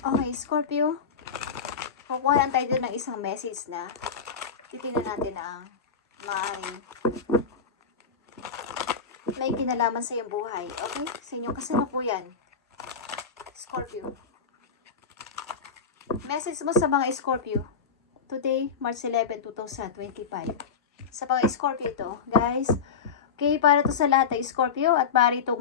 Okay, Scorpio. Kukuha tayo din ng isang message na titignan natin ang maaaring may kinalaman sa iyong buhay. Okay? Sa inyong kasalukuyan. Scorpio. Message mo sa mga Scorpio. Today, March 11, 2025. Sa mga Scorpio ito, guys. Okay, para to sa lahat ng Scorpio at maaari itong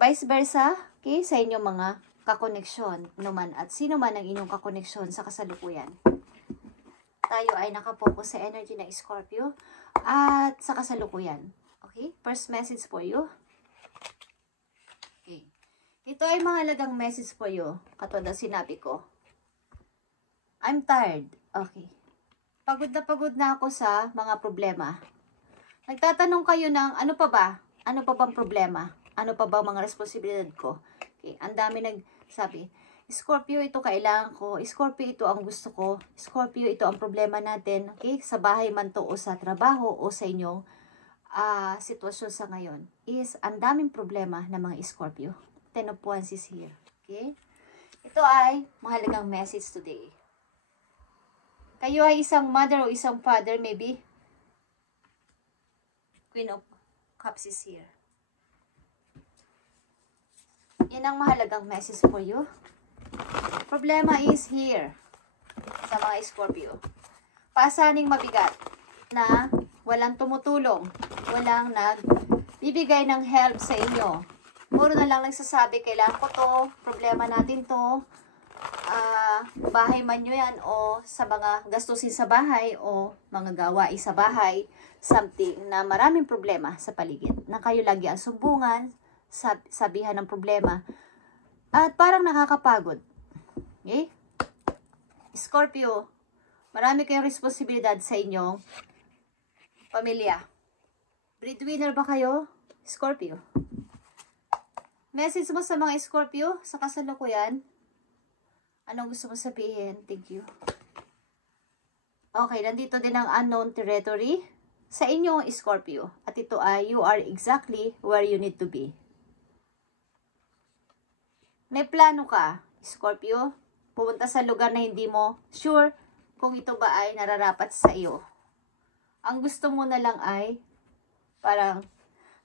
vice versa, okay, sa inyong mga kakoneksyon naman at sino man ang inyong kakoneksyon sa kasalukuyan. Tayo ay nakapokus sa energy ng Scorpio at sa kasalukuyan. Okay, first message for you. Okay. Ito ay mahalagang message for you. Katulad ng sinabi ko. I'm tired. Okay. Pagod na ako sa mga problema. Nagtatanong kayo ng ano pa ba? Ano pa bang problema? Ano pa bang mga responsibilidad ko? Okay, ang dami nagsabi, Scorpio, ito kailangan ko. Scorpio, ito ang gusto ko. Scorpio, ito ang problema natin. Okay, sa bahay man to o sa trabaho o sa inyong sitwasyon sa ngayon. Is ang daming problema ng mga Scorpio. Ten of Wands is here. Okay? Ito ay mahalagang message today. Kayo ay isang mother o isang father, maybe. Queen of Cups is here. Yan ang mahalagang message for you. Problema is here sa mga Scorpio. Pasaning mabigat na walang tumutulong, walang nagbibigay ng help sa inyo. Puro na lang nagsasabi, kailangan ko to, problema natin to, bahay man nyo yan o sa mga gastusin sa bahay o mga gawain sa bahay, something na maraming problema sa paligid. Na kayo lagi ang sumbungan, sabihan ng problema, at parang nakakapagod. Okay? Scorpio, marami kayong responsibilidad sa inyong pamilya. Breadwinner ba kayo? Scorpio. Message mo sa mga Scorpio sa kasalukuyan. Anong gusto mo sabihin? Thank you. Okay, nandito din ang unknown territory sa inyong Scorpio. At ito ay you are exactly where you need to be. May plano ka, Scorpio. Pupunta sa lugar na hindi mo sure kung ito ba ay nararapat sa iyo. Ang gusto mo na lang ay parang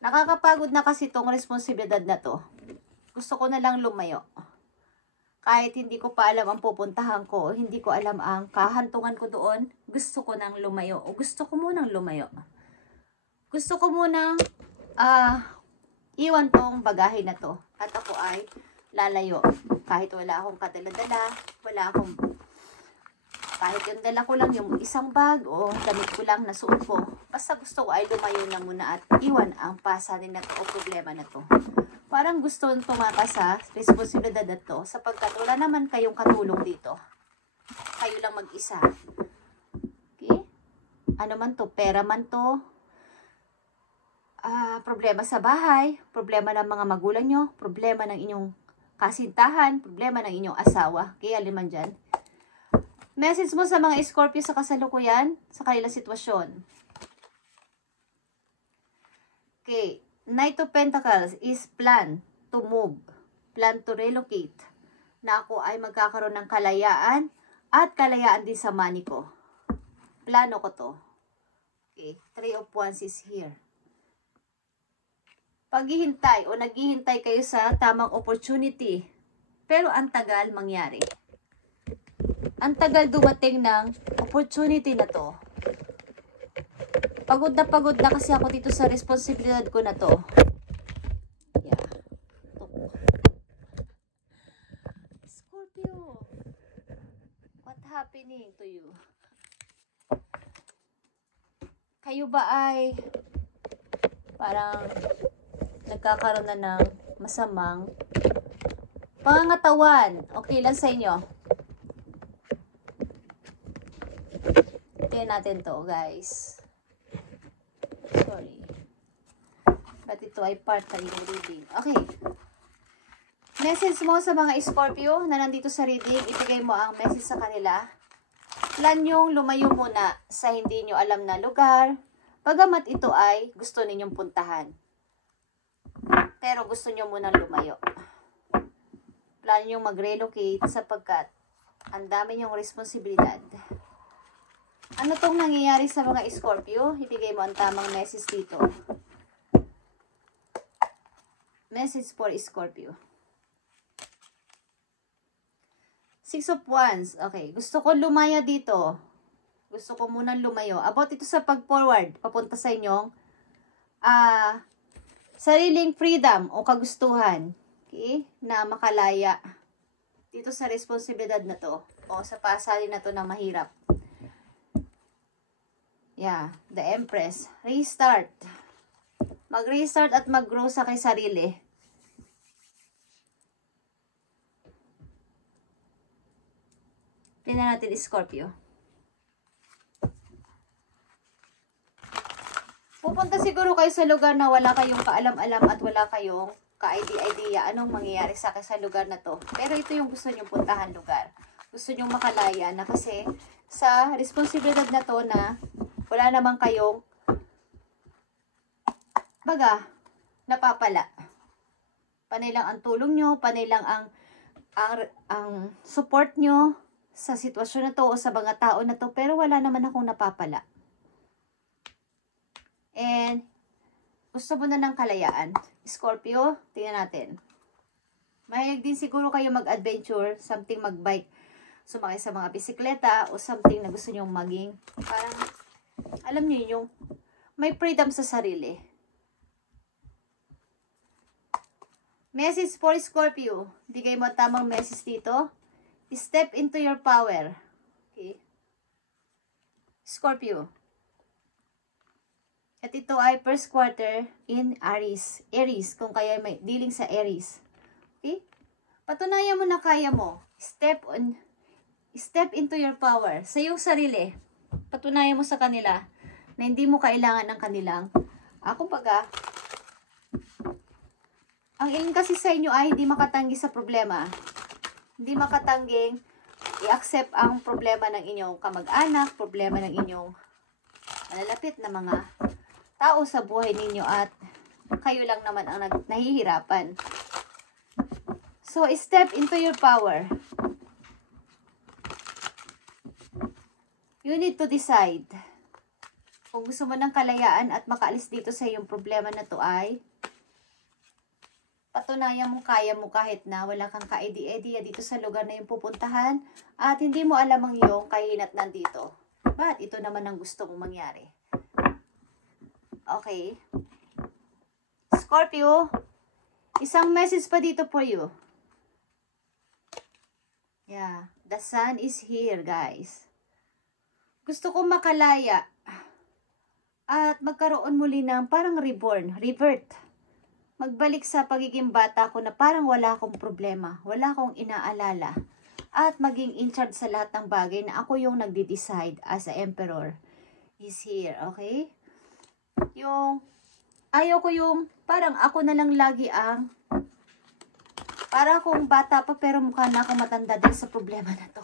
nakakapagod na kasi itong responsibilidad na to. Gusto ko na lang lumayo. Kahit hindi ko pa alam ang pupuntahan ko, hindi ko alam ang kahantungan ko doon, gusto ko nang lumayo. O gusto ko munang lumayo. Gusto ko munang iwan tong bagahe na to. At ako ay lalayo. Kahit wala akong kadala-dala, kahit yung dala ko lang yung isang bag o damit ko lang na suot ko. Basta gusto ko ay lumayo na muna at iwan ang pasanin na to o problema na to. Parang gusto nang tumakas sa responsibilidad na to sapagkat wala naman kayong katulong dito. Kayo lang mag-isa. Okay? Ano man to? Pera man to? Problema sa bahay? Problema ng mga magulang nyo? Problema ng inyong kasintahan? Problema ng inyong asawa? Okay? Aliman dyan. Message mo sa mga Scorpio sa kasalukuyan sa kanilang sitwasyon. Okay. Knight of Pentacles is plan to move, plan to relocate, na ako ay magkakaroon ng kalayaan at kalayaan din sa money ko. Plano ko to. Okay, Three of Wands is here. Paghihintay o naghihintay kayo sa tamang opportunity, pero ang tagal mangyari. Ang tagal dumating ng opportunity na to. Pagod na kasi ako dito sa responsibilidad ko na to. Yeah. Scorpio, what happening to you? Kayo ba ay parang nagkakaroon na ng masamang pangangatawan? Okay lang sa inyo? Tingnan natin to, guys. Sorry. But ito ay part ng reading. Okay. Message mo sa mga Scorpio na nandito sa reading, ibigay mo ang message sa kanila. Plan nyong lumayo muna sa hindi nyo alam na lugar, bagamat ito ay gusto ninyong puntahan. Pero gusto nyo munang lumayo. Plano nyo mag-relocate sapagkat ang dami nyong responsibilidad. Ano tong nangyayari sa mga Scorpio? Ibigay mo ang tamang message dito. Message for Scorpio. Six of Wands. Okay. Gusto ko lumaya dito. Gusto ko munang lumayo. About ito sa pag-forward. Papunta sa inyong sariling freedom o kagustuhan. Okay? Na makalaya. Dito sa responsibilidad na to. O sa pasalin na to na mahirap. Yeah. The Empress. Restart. Mag-restart at mag-grow sa kay sarili. Tingnan natin Scorpio. Pupunta siguro kayo sa lugar na wala kayong kaalam-alam at wala kayong ka-idea anong mangyayari sa lugar na to. Pero ito yung gusto nyong puntahan lugar. Gusto nyong makalaya na kasi sa responsibilidad na to na wala naman kayong napapala. Panay lang ang tulong nyo, panay lang ang support nyo sa sitwasyon na to o sa mga tao na to, pero wala naman akong napapala. And, gusto mo na ng kalayaan. Scorpio, tingnan natin. Mahilig din siguro kayo mag-adventure, something mag-bike, sumakay sa mga bisikleta, o something na gusto nyong maging, parang, alam nyo yung, may freedom sa sarili. Message for Scorpio. Bigay mo tamang message dito. Step into your power. Okay. Scorpio. At ito ay first quarter in Aries. Aries, kung kaya may dealing sa Aries. Okay? Patunayan mo na kaya mo. Step into your power. Sa iyong sarili. Patunayan mo sa kanila na hindi mo kailangan ng kanilang kumbaga, ang ilan kasi sa inyo ay hindi makatanggi sa problema. Hindi makatangging i-accept ang problema ng inyong kamag-anak, problema ng inyong malalapit na mga tao sa buhay ninyo at kayo lang naman ang nahihirapan. So, step into your power. You need to decide. Kung gusto mo ng kalayaan at makaalis dito sa iyong problema na to ay patunayan mo kaya mo kahit na wala kang ka-idea dito sa lugar na yung pupuntahan at hindi mo alam ang iyong kahinat nandito. But ito naman ang gusto mong mangyari. Okay. Scorpio, isang message pa dito for you. Yeah. The sun is here, guys. Gusto ko makalaya at magkaroon muli ng parang revert. Magbalik sa pagiging bata ko na parang wala akong problema, wala akong inaalala, at maging in charge sa lahat ng bagay na ako yung nagde-decide as a emperor is here, okay? Ayaw ko yung parang ako na lang lagi para akong bata pa pero mukha na akong matanda din sa problema na to.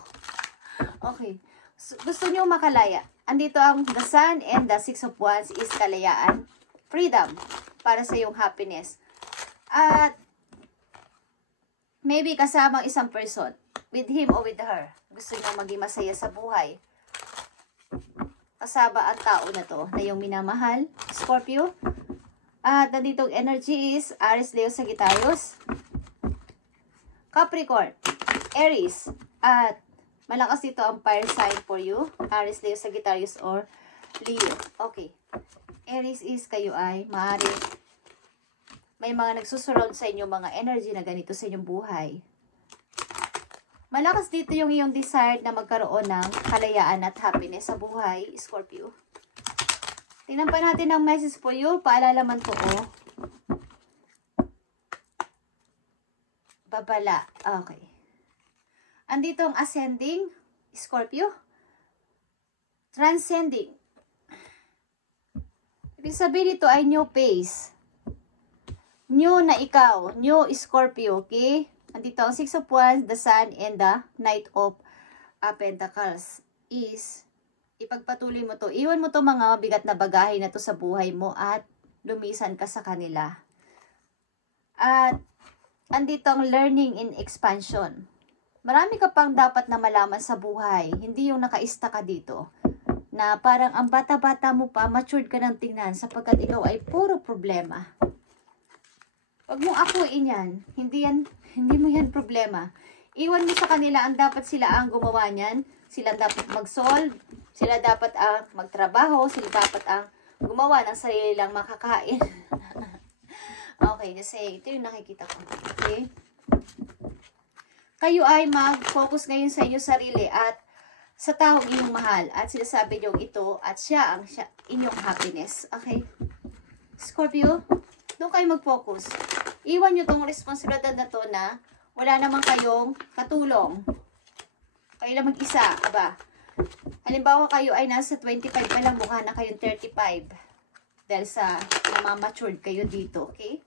Okay. So, gusto nyo makalaya. Andito ang the sun and the six of wands is kalayaan. Freedom. Para sa iyong happiness. At maybe kasama isang person. With him or with her. Gusto nyo maging masaya sa buhay. Kasama ang tao na to. Na yung minamahal. Scorpio. At nanditong energy is Aries, Leo, Sagittarius. Capricorn. Aries. At malakas dito ang fire sign for you. Aries, Leo, Sagittarius, or Leo. Okay. Aries is kayo ay maaari may mga nagsusurround sa inyo mga energy na ganito sa inyong buhay. Malakas dito yung iyong desire na magkaroon ng kalayaan at happiness sa buhay, Scorpio. Tingnan pa natin ang message for you. Paalala man po. Babala. Okay. Andito ang ascending, Scorpio. Transcending. Ibig sabihin ito ay new phase. New na ikaw. New Scorpio, okay? Andito ang Six of Wands, the Sun, and the Knight of Pentacles. Is, ipagpatuloy mo to. Iwan mo to mga bigat na bagahe na to sa buhay mo at lumisan ka sa kanila. At, andito ang learning in expansion. Marami ka pang dapat na malaman sa buhay. Hindi yung nakaista ka dito. Na parang ang bata-bata mo pa, matured ka ng tingnan sapagkat ikaw ay puro problema. Huwag mong akuin yan. Hindi mo yan problema. Iwan mo sa kanila ang dapat sila ang gumawa niyan. Sila dapat mag-solve. Sila dapat ang magtrabaho. Sila dapat ang gumawa ng sarili lang makakain. Okay, kasi ito yung nakikita ko. Okay? Kayo ay mag-focus ngayon sa inyong sarili at sa taong inyong mahal. At sinasabi nyo ito at siya ang inyong happiness. Okay? Scorpio, doon kayo mag-focus. Iwan nyo tong responsibilidad na to na wala naman kayong katulong. Kayo lang mag-isa, aba. Halimbawa kayo ay nasa 25 pa lang, mukha na kayong 35. Dahil sa namamatured kayo dito, okay?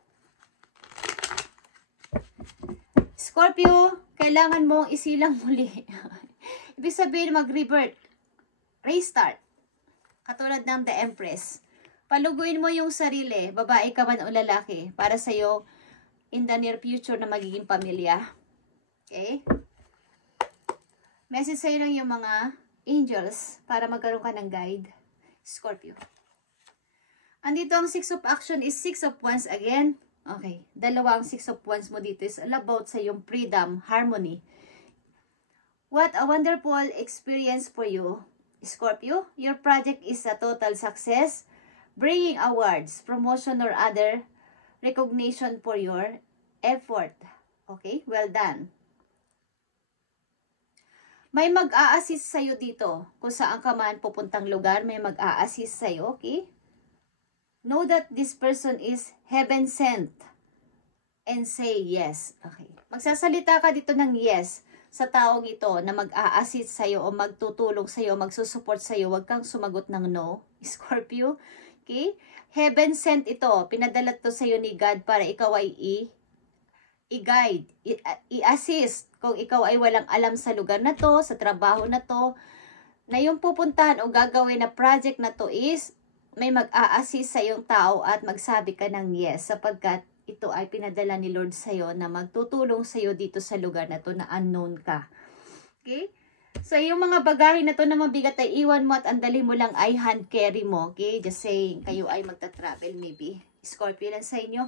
Scorpio, kailangan mong isilang muli. Ibig sabihin mag-revert. Restart. Katulad ng The Empress. Paluguin mo yung sarili, babae ka man o lalaki, para sa'yo in the near future na magiging pamilya. Okay? Message sa'yo lang yung mga angels para magkaroon ka ng guide. Scorpio. Andito ang 6 of action is 6 of wands again. Okay. Dalawang 6 of wands mo dito is all about sa yung freedom, harmony. What a wonderful experience for you, Scorpio. Your project is a total success, bringing awards, promotion, or other recognition for your effort. Okay? Well done. May mag-a-assist sa'yo dito. Kung saan ka man pupuntang lugar, may mag-a-assist sa'yo. Okay? Know that this person is heaven sent. And say yes. Okay. Magsasalita ka dito ng yes sa taong ito na mag-a-assist sa'yo o magtutulong sa'yo, magsusupport sa'yo. Huwag kang sumagot ng no, Scorpio. Okay? Heaven sent ito. Pinadala to sa'yo ni God para ikaw ay i-guide, i-assist. Kung ikaw ay walang alam sa lugar na to, sa trabaho na to, na yung pupuntahan o gagawin na project na to is may mag-a-assist sa iyong tao at magsabi ka ng yes sapagkat ito ay pinadala ni Lord sa'yo na magtutulong sa'yo dito sa lugar na to na unknown ka. Okay? So, yung mga bagahe na to na mabigat ay iwan mo at andali mo lang ay hand carry mo. Okay? Just saying, kayo ay magta-travel maybe. Scorpio lang sa inyo.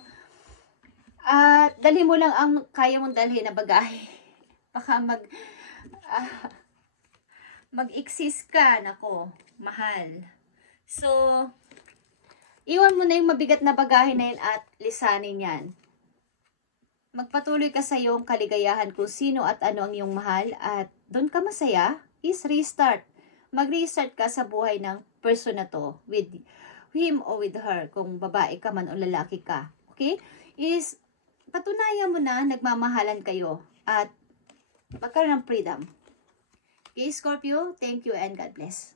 At dali mo lang ang kaya mong dalhin na bagahe. Baka mag-exist ka. Nako, mahal. So, iwan mo na yung mabigat na bagahe na yun at lisanin yan. Magpatuloy ka sa iyong kaligayahan kung sino at ano ang iyong mahal at doon ka masaya, is restart. Mag-restart ka sa buhay ng person na to with him or with her, kung babae ka man o lalaki ka. Okay? Is patunayan mo na nagmamahalan kayo at magkaroon ng freedom. Okay, Scorpio? Thank you and God bless.